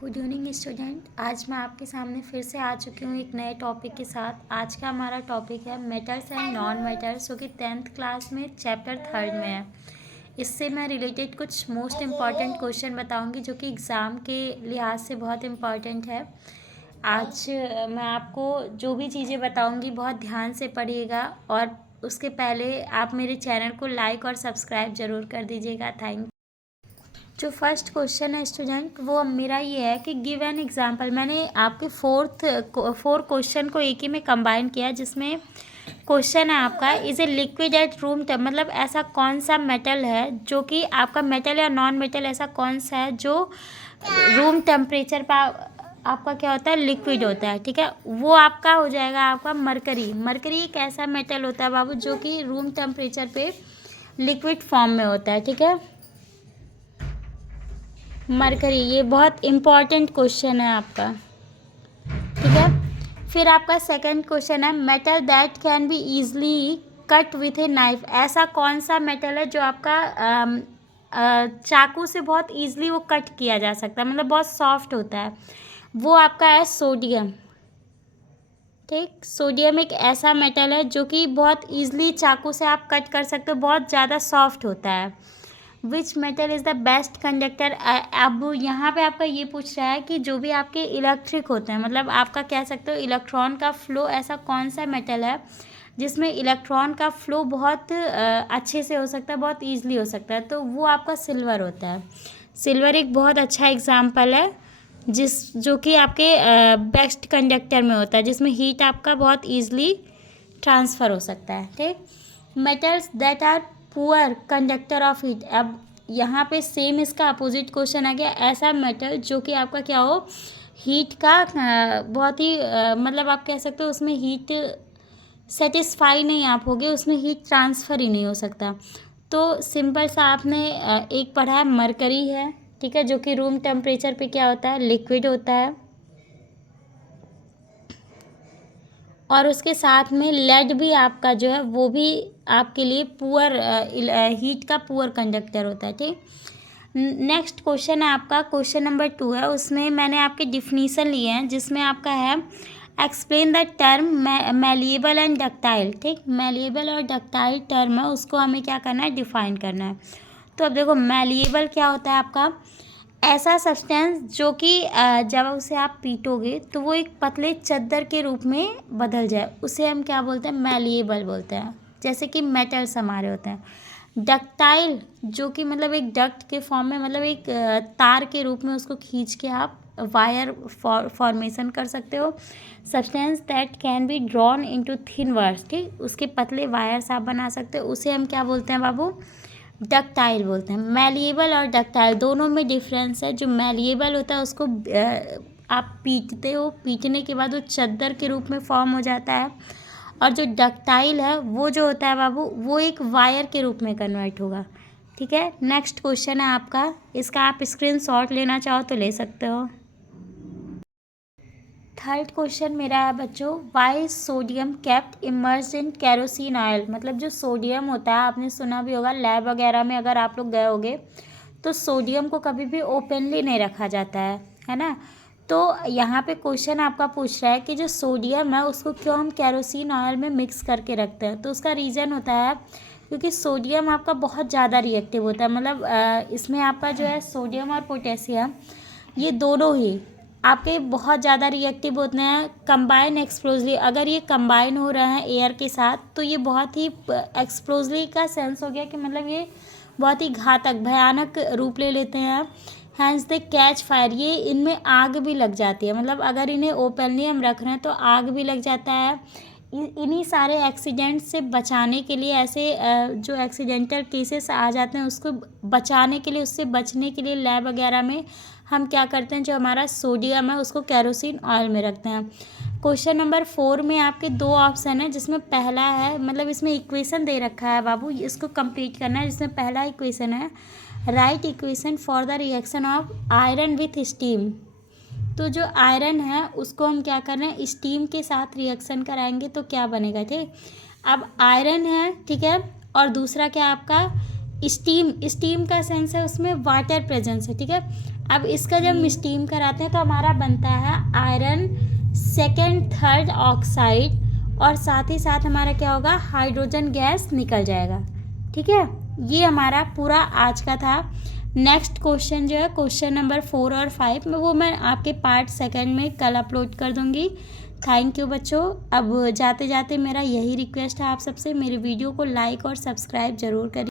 Good evening student. आज मैं आपके सामने फिर से आ चुकी हूँ एक नए टॉपिक के साथ। आज का हमारा टॉपिक है मेटल्स एंड नॉन मेटल्स, जो कि 10th क्लास में चैप्टर 3 में है। इससे मैं रिलेटेड कुछ मोस्ट इम्पॉर्टेंट क्वेश्चन बताऊंगी जो कि एग्ज़ाम के लिहाज से बहुत इम्पॉर्टेंट है। आज मैं आपको जो भी चीज़ें बताऊंगी बहुत ध्यान से पढ़िएगा, और उसके पहले आप मेरे चैनल को लाइक और सब्सक्राइब ज़रूर कर दीजिएगा। थैंक। जो फर्स्ट क्वेश्चन है स्टूडेंट, वो मेरा ये है कि गिव एन एग्जांपल। मैंने आपके फोर क्वेश्चन को एक ही में कंबाइन किया, जिसमें क्वेश्चन है आपका is a liquid at room मतलब ऐसा कौन सा मेटल है जो कि आपका मेटल या नॉन मेटल ऐसा कौन सा है जो रूम टेम्परेचर पर आपका क्या होता है, लिक्विड होता है। ठीक है, वो आपका हो जाएगा आपका मरकरी। मरकरी एक ऐसा मेटल होता है बाबू जो कि रूम टेम्परेचर पे लिक्विड फॉर्म में होता है। ठीक है, मरकरी, ये बहुत इम्पॉर्टेंट क्वेश्चन है आपका। ठीक है, फिर आपका सेकंड क्वेश्चन है metal that can be easily cut with a knife. ऐसा कौन सा मेटल है जो आपका चाकू से बहुत ईजली वो कट किया जा सकता है, मतलब बहुत सॉफ्ट होता है। वो आपका है सोडियम। ठीक, सोडियम एक ऐसा मेटल है जो कि बहुत ईजली चाकू से आप कट कर सकते हो, बहुत ज़्यादा सॉफ्ट होता है। Which metal is the best conductor. अब यहाँ पे आपका ये पूछ रहा है कि जो भी आपके इलेक्ट्रिक होते हैं, मतलब आपका कह सकते हो इलेक्ट्रॉन का फ्लो, ऐसा कौन सा मेटल है जिसमें इलेक्ट्रॉन का फ्लो बहुत अच्छे से हो सकता है, बहुत ईजिली हो सकता है। तो वो आपका सिल्वर होता है। सिल्वर एक बहुत अच्छा एग्जाम्पल है जो कि आपके बेस्ट कंडक्टर में होता है, जिसमें हीट आपका बहुत ईजिली ट्रांसफ़र हो सकता है। ठीक, metals that are poor conductor of heat. अब यहाँ पे सेम इसका अपोजिट क्वेश्चन आ गया, ऐसा मेटल जो कि आपका क्या हो, हीट का बहुत ही मतलब आप कह सकते हो उसमें हीट सेटिस्फाई नहीं आप होगे, उसमें हीट ट्रांसफ़र ही नहीं हो सकता। तो सिंपल सा आपने एक पढ़ा है, मरकरी है। ठीक है, जो कि रूम टेम्परेचर पे क्या होता है, लिक्विड होता है। और उसके साथ में लेड भी आपका जो है वो भी आपके लिए पुअर हीट का पुअर कंडक्टर होता है। ठीक, नेक्स्ट क्वेश्चन है आपका, क्वेश्चन नंबर 2 है। उसमें मैंने आपके डिफिनीसन लिए हैं, जिसमें आपका है explain the term malleable and ductile. ठीक, मैलिएबल और डक्टाइल टर्म है, उसको हमें क्या करना है, डिफाइन करना है। तो अब देखो, मैलिएबल क्या होता है आपका, ऐसा सब्सटेंस जो कि जब उसे आप पीटोगे तो वो एक पतले चद्दर के रूप में बदल जाए, उसे हम क्या बोलते हैं, मैलिएबल बोलते हैं। जैसे कि मेटल्स हमारे होते हैं। डक्टाइल जो कि मतलब एक डक्ट के फॉर्म में, मतलब एक तार के रूप में उसको खींच के आप वायर फॉर्मेशन कर सकते हो। Substance that can be drawn into thin wires. ठीक, उसके पतले वायर्स आप बना सकते हो, उसे हम क्या बोलते हैं बाबू, डक्टाइल बोलते हैं। मैलिएबल और डक्टाइल दोनों में डिफरेंस है। जो मैलिएबल होता है उसको आप पीटते हो, पीटने के बाद वो चद्दर के रूप में फॉर्म हो जाता है। और जो डक्टाइल है वो जो होता है बाबू, वो एक वायर के रूप में कन्वर्ट होगा। ठीक है, नेक्स्ट क्वेश्चन है आपका, इसका आप स्क्रीनशॉट लेना चाहो तो ले सकते हो। थर्ड क्वेश्चन मेरा है बच्चों, why sodium kept immersed in kerosene oil. मतलब जो सोडियम होता है, आपने सुना भी होगा लैब वगैरह में अगर आप लोग गए होगे, तो सोडियम को कभी भी ओपनली नहीं रखा जाता है ना। तो यहाँ पे क्वेश्चन आपका पूछ रहा है कि जो सोडियम है उसको क्यों हम केरोसिन ऑयल में मिक्स करके रखते हैं। तो उसका रीज़न होता है क्योंकि सोडियम आपका बहुत ज़्यादा रिएक्टिव होता है। मतलब इसमें आपका जो है सोडियम और पोटेशियम, ये दोनों ही आपके बहुत ज़्यादा रिएक्टिव होते हैं। कंबाइन एक्सप्लोजली, अगर ये कंबाइन हो रहे हैं एयर के साथ तो ये बहुत ही एक्सप्लोजली का सेंस हो गया कि मतलब ये बहुत ही घातक भयानक रूप ले लेते हैं। हैंस दे कैच फायर, ये इनमें आग भी लग जाती है। मतलब अगर इन्हें ओपनली हम रख रहे हैं तो आग भी लग जाता है। इन्हीं सारे एक्सीडेंट से बचाने के लिए, ऐसे जो एक्सीडेंटल केसेस आ जाते हैं उसको बचाने के लिए, उससे बचने के लिए लैब वगैरह में हम क्या करते हैं, जो हमारा सोडियम है उसको केरोसिन ऑयल में रखते हैं। क्वेश्चन नंबर 4 में आपके 2 ऑप्शन है, जिसमें पहला है, मतलब इसमें इक्वेशन दे रखा है बाबू, इसको कंप्लीट करना है। जिसमें पहला इक्वेशन है right equation for the reaction of iron with steam. तो जो आयरन है उसको हम क्या कर रहे हैं, स्टीम के साथ रिएक्शन कराएंगे तो क्या बनेगा। ठीक, अब आयरन है, ठीक है, और दूसरा क्या आपका स्टीम। स्टीम का सेंस है उसमें वाटर प्रेजेंस है। ठीक है, अब इसका जब हम स्टीम कराते हैं तो हमारा बनता है आयरन सेकेंड थर्ड ऑक्साइड, और साथ ही साथ हमारा क्या होगा, हाइड्रोजन गैस निकल जाएगा। ठीक है, ये हमारा पूरा आज का था। नेक्स्ट क्वेश्चन जो है क्वेश्चन नंबर 4 और 5 में, वो मैं आपके पार्ट सेकंड में कल अपलोड कर दूंगी। थैंक यू बच्चों। अब जाते जाते मेरा यही रिक्वेस्ट है आप सबसे, मेरी वीडियो को लाइक और सब्सक्राइब ज़रूर करिए।